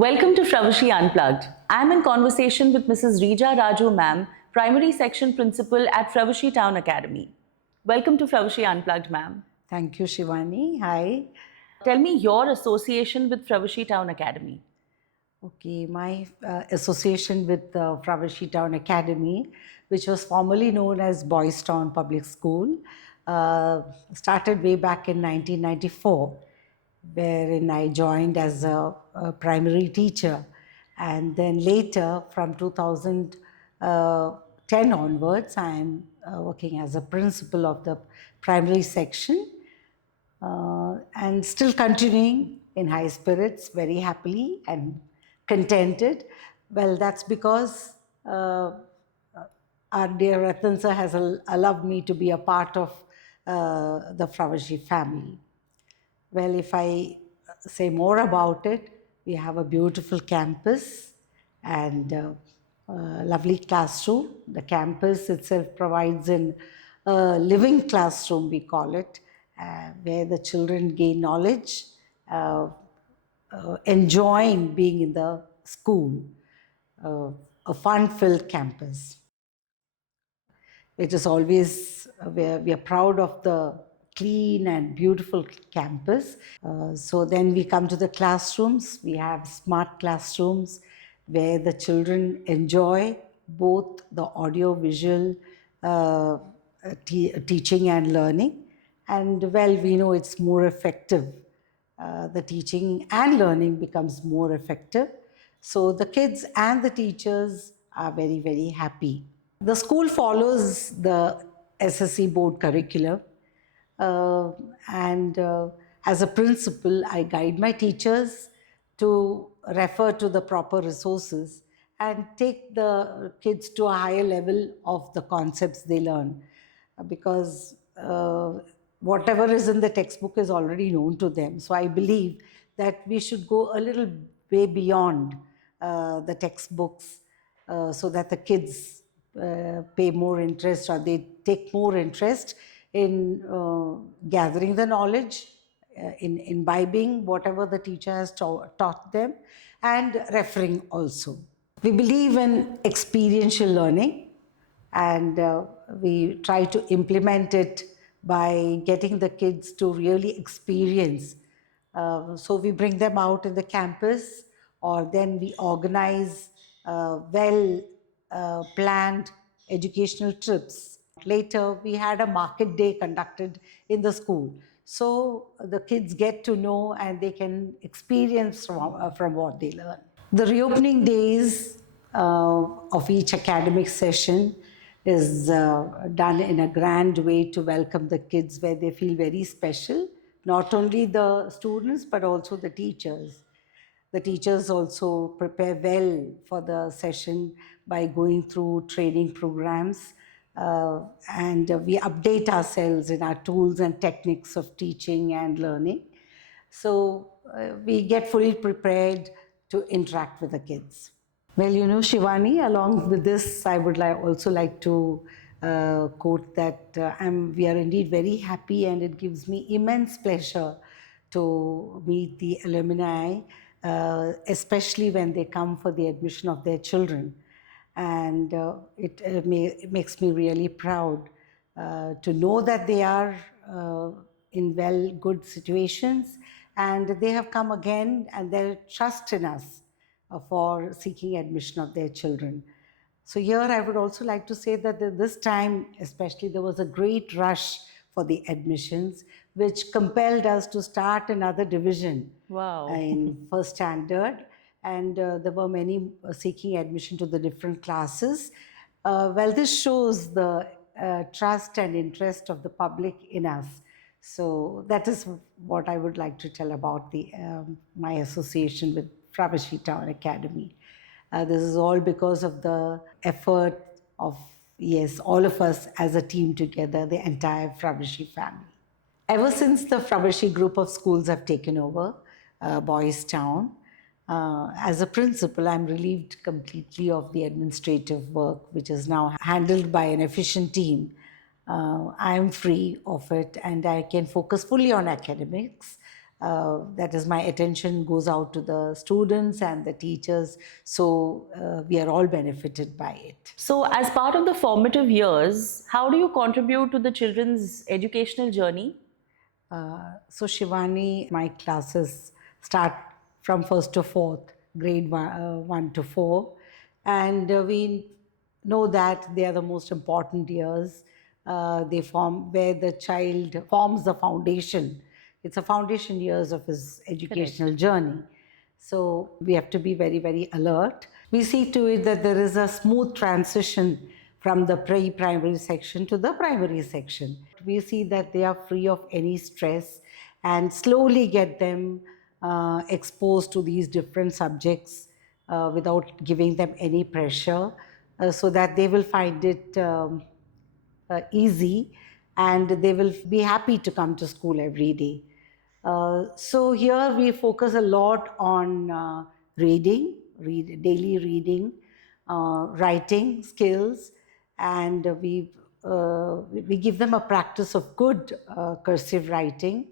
Welcome to Fravashi Unplugged. I am in conversation with Mrs. Reeja Raju ma'am, Primary Section Principal at Fravashi Town Academy. Welcome to Fravashi Unplugged ma'am. Thank you, Shivani. Hi. Tell me your association with Fravashi Town Academy. Okay, my association with Fravashi Town Academy, which was formerly known as Boys Town Public School, started way back in 1994, wherein I joined as a primary teacher. And then later, from 2010 onwards, I am working as a principal of the primary section. And still continuing in high spirits, very happily and contented. Well, that's because our dear Ratan sir has allowed me to be a part of the Fravashi family. Well, if I say more about it, we have a beautiful campus and a lovely classroom. The campus itself provides a living classroom, we call it, where the children gain knowledge, enjoying being in the school, a fun-filled campus. It is always, we are proud of the clean and beautiful campus. So then we come to the classrooms. We have smart classrooms where the children enjoy both the audio-visual teaching and learning. And well, we know it's more effective. The teaching and learning becomes more effective. So the kids and the teachers are very, very happy. The school follows the SSC board curriculum. As a principal, I guide my teachers to refer to the proper resources and take the kids to a higher level of the concepts they learn. Because whatever is in the textbook is already known to them. So I believe that we should go a little way beyond the textbooks so that the kids pay more interest or they take more interest in gathering the knowledge, in imbibing whatever the teacher has taught them, and referring also. We believe in experiential learning, and we try to implement it by getting the kids to really experience. So we bring them out in the campus, or then we organize planned educational trips. Later, we had a market day conducted in the school. So the kids get to know and they can experience from what they learn. The reopening days of each academic session is done in a grand way to welcome the kids, where they feel very special, not only the students but also the teachers. The teachers also prepare well for the session by going through training programs, and we update ourselves in our tools and techniques of teaching and learning. So we get fully prepared to interact with the kids. Well, you know, Shivani, along with this, I would also like to quote that we are indeed very happy, and it gives me immense pleasure to meet the alumni, especially when they come for the admission of their children. And it makes me really proud to know that they are in good situations, and they have come again, and their trust in us for seeking admission of their children. So here I would also like to say that this time especially there was a great rush for the admissions, which compelled us to start another division. Wow. In first standard, and there were many seeking admission to the different classes. Well, this shows the trust and interest of the public in us. So that is what I would like to tell about my association with Fravashi Town Academy. This is all because of the effort of, yes, all of us as a team together, the entire Fravashi family. Ever since the Fravashi group of schools have taken over Boys Town, as a principal, I'm relieved completely of the administrative work, which is now handled by an efficient team. I am free of it, and I can focus fully on academics. That is, my attention goes out to the students and the teachers. So we are all benefited by it. So, as part of the formative years, how do you contribute to the children's educational journey? So Shivani, my classes start from first to fourth, grade 1 to 4, and we know that they are the most important years. They form where the child forms the foundation. It's a foundation years of his educational journey. So we have to be very, very alert. We see to it that there is a smooth transition from the pre-primary section to the primary section. We see that they are free of any stress and slowly get them exposed to these different subjects without giving them any pressure, so that they will find it easy and they will be happy to come to school every day. So here we focus a lot on daily reading, writing skills, and we give them a practice of good cursive writing,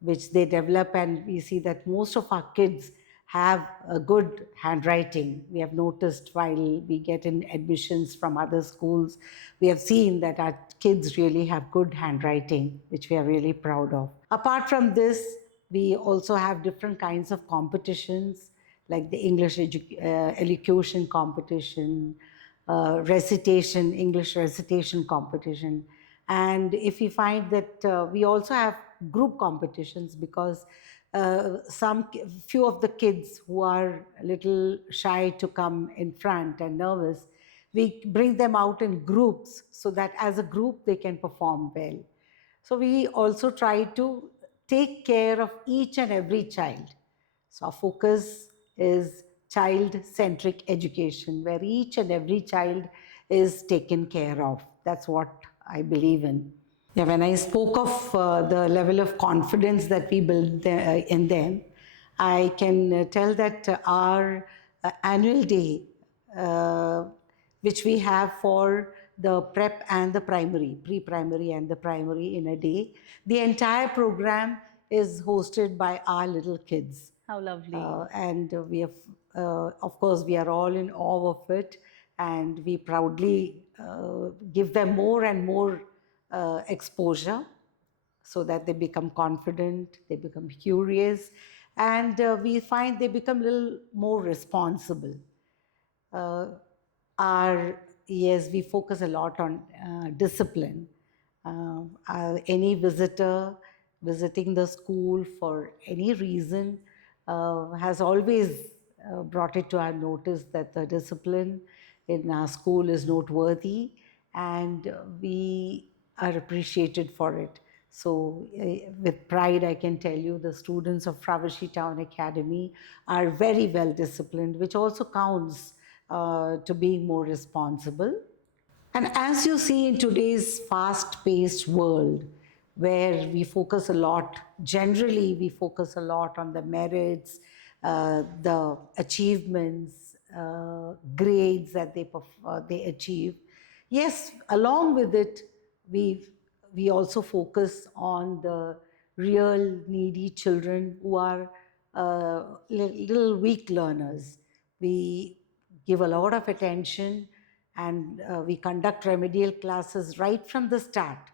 which they develop, and we see that most of our kids have a good handwriting. We have noticed while we get in admissions from other schools, we have seen that our kids really have good handwriting, which we are really proud of. Apart from this, we also have different kinds of competitions, like the elocution competition, English recitation competition. And if we find that we also have group competitions, because few of the kids who are a little shy to come in front and nervous, we bring them out in groups so that as a group they can perform well. So we also try to take care of each and every child. So our focus is child-centric education, where each and every child is taken care of. That's what I believe in. Yeah, when I spoke of the level of confidence that we build in them, I can tell that our annual day, which we have for the prep and the primary, pre-primary and the primary in a day, the entire program is hosted by our little kids. How lovely. And we have, of course, we are all in awe of it, and we proudly give them more and more exposure so that they become confident, they become curious, and we find they become a little more responsible. Yes, we focus a lot on discipline. Any visitor visiting the school for any reason has always brought it to our notice that the discipline in our school is noteworthy, and we are appreciated for it. So with pride, I can tell you the students of Fravashi Town Academy are very well disciplined, which also counts to being more responsible. And as you see in today's fast-paced world, where we focus a lot, generally we focus a lot on the merits, the achievements, grades that they achieve. Yes, along with it, we also focus on the real needy children who are little weak learners. We give a lot of attention, and we conduct remedial classes right from the start,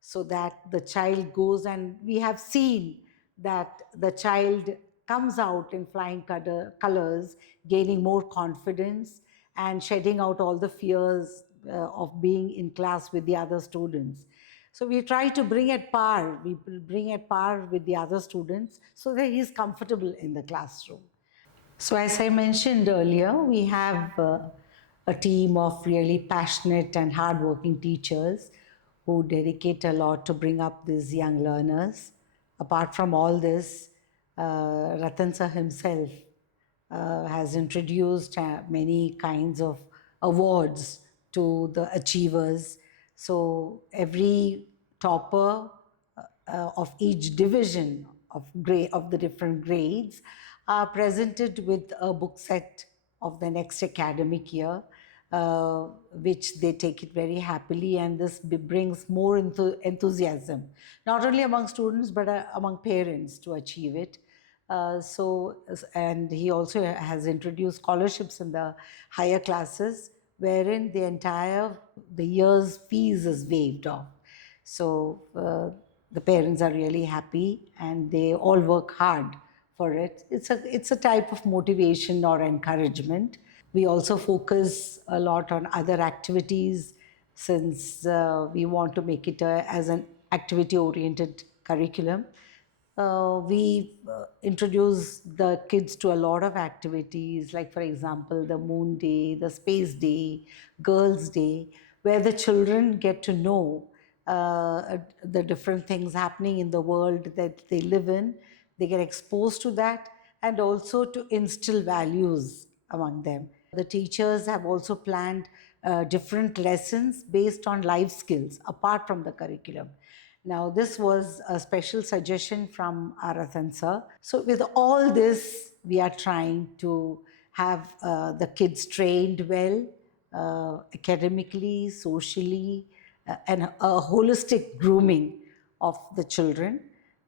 so that the child goes, and we have seen that the child comes out in flying colors, gaining more confidence and shedding out all the fears of being in class with the other students. So we try to bring at par with the other students so that he's comfortable in the classroom. So as I mentioned earlier, we have a team of really passionate and hardworking teachers who dedicate a lot to bring up these young learners. Apart from all this, Ratan sir himself has introduced many kinds of awards to the achievers. So every topper of each division of the different grades are presented with a book set of the next academic year, which they take it very happily, and this brings more enthusiasm, not only among students but among parents to achieve it. And he also has introduced scholarships in the higher classes, wherein the year's fees is waived off. So the parents are really happy, and they all work hard for it. It's a type of motivation or encouragement. We also focus a lot on other activities, since we want to make it as an activity-oriented curriculum. We introduce the kids to a lot of activities, like, for example, the Moon Day, the Space Day, Girls' Day, where the children get to know the different things happening in the world that they live in. They get exposed to that, and also to instill values among them. The teachers have also planned different lessons based on life skills apart from the curriculum. Now, this was a special suggestion from Arathan sir. So, with all this, we are trying to have the kids trained well, academically, socially, and a holistic grooming of the children.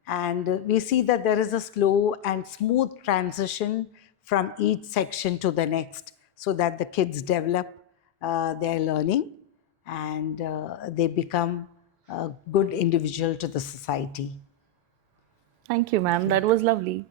And we see that there is a slow and smooth transition from each section to the next, so that the kids develop their learning, and they become a good individual to the society. Thank you, ma'am. That was lovely.